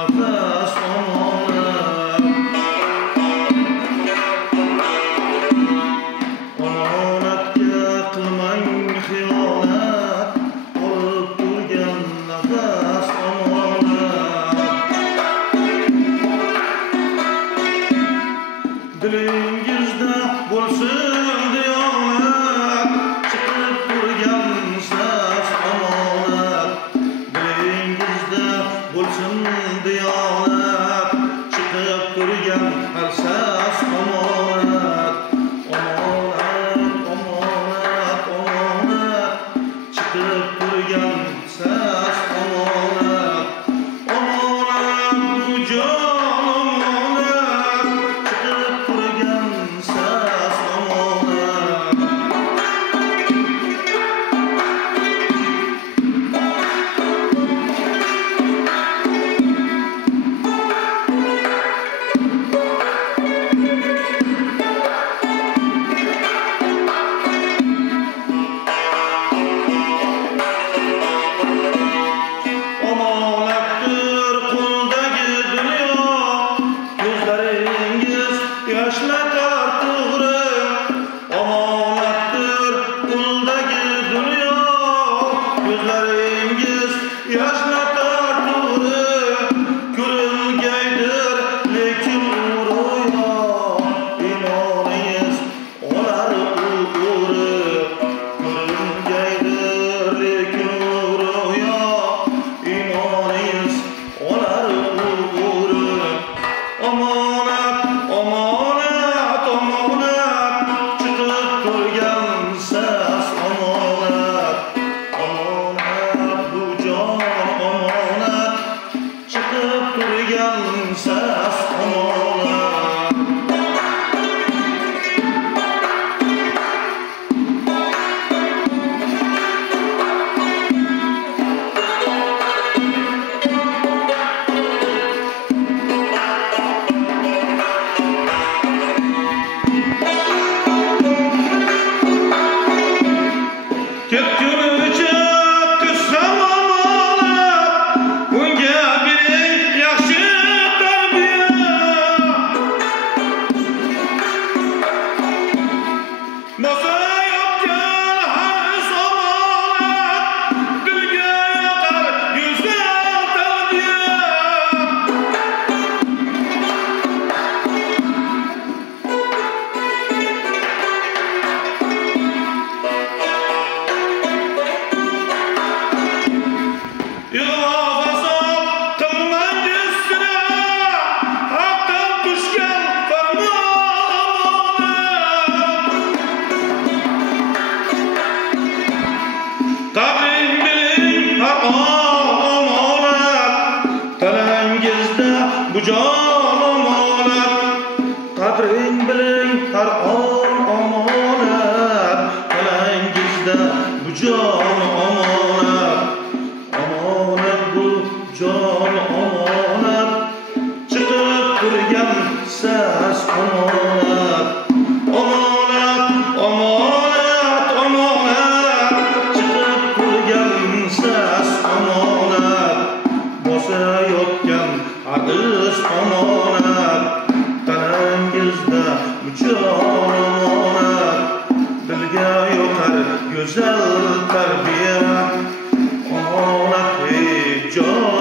nafas omonat. Omonatga qilmang xiyonat, olib turgan nafas omonat. Dilingizda bo'lsin diyonat, chiqib turgan sas omonat. Dilingizda bo'lsin diyonat, chiqib turgan har sas omonat. Omonat, omonat, omonat, chiqib turgan sas omonat. Omonat bu jon omonat, chiqib turgan sas omonat. Omonatdir quldagi dunyo, ko'zlaringiz yoshlatar to'g'ri. Omonatdir quldagi dunyo, ko'zlaringiz yoshlatar to'g'ri. Ko'rilgaydir lekin u ro'yo, imoningiz olar u o'g'ri. Ko'rilgaydir lekin u ro'yo, imoningiz olar u o'g'ri. Omonat, omonat, omonat, chiqib turgan sas omonat. Omonat bu jon omonat, chiqib turgan sas omonat. Ketgunicha qilsam omonat, unga bering yaxshi tarbiya. Bo'lsa yotgan haris omonat, dilga yoqar go'zal tarbiya. Ilg'oq qilmang ustida, haqdan tushgan farmon omonat. Qadring biling har on omonat, tanangizda bu jon omonat. Qadring biling har on omonat, tanangizda bu jon omonat. Omonat bu jon omonat, chiqib turgan sas omonat. Omonat, omonat, omonat, chiqib turgan sas omonat. Bo'lsa yotgan haris omonat, tanangizda bu jon omonat. Dilga yoqar go'zal tarbiya. Omonat ey jon